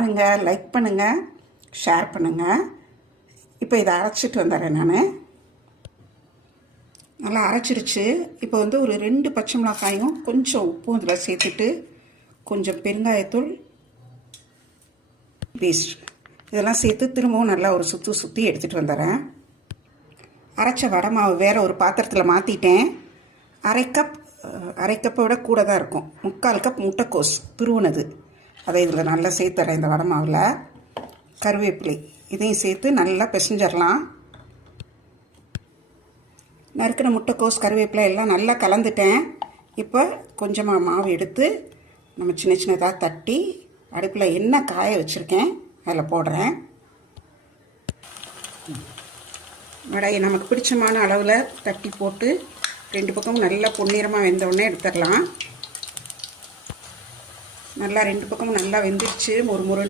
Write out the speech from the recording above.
பாருங்கள், லைக் பண்ணுங்கள், ஷேர் பண்ணுங்கள். இப்போ இதை அரைச்சிட்டு வந்துடுறேன். நான் நல்லா அரைச்சிருச்சு. இப்போ ஒரு 2 பச்சை மிளகாயும் கொஞ்சம் உப்பும் இதில் சேர்த்துட்டு கொஞ்சம் பெருங்காயத்தூள் பேஸ்ட் இதெல்லாம் சேர்த்து திரும்பவும் நல்லா ஒரு சுற்றி எடுத்துகிட்டு வந்துடுறேன். அரைச்ச வடை மாவு வேறு ஒரு பாத்திரத்தில் மாற்றிட்டேன். அரை கப்பை விட கூட தான் இருக்கும். 3/4 கப் முட்டைக்கோஸ் துருவுனது அதை இதில் நல்லா சேர்த்துறேன். இந்த வடை மாவில் கருவேப்பிலை இதையும் சேர்த்து நல்லா பிசைஞ்சிடலாம். நறுக்கின முட்டைக்கோஸ் கருவேப்பிலை எல்லாம் நல்லா கலந்துட்டேன். இப்போ கொஞ்சமாக மாவு எடுத்து நம்ம சின்ன சின்னதாக தட்டி அடுப்பில் எண்ணெய் காய வச்சுருக்கேன், அதில் போடுறேன். வடையை நமக்கு பிடிச்சமான அளவில் தட்டி போட்டு 2 பக்கமும் நல்லா பொன்னிறமாக வெந்தவுடனே எடுத்துடலாம். நல்லா 2 பக்கமும் நல்லா வெந்துருச்சு. ஒரு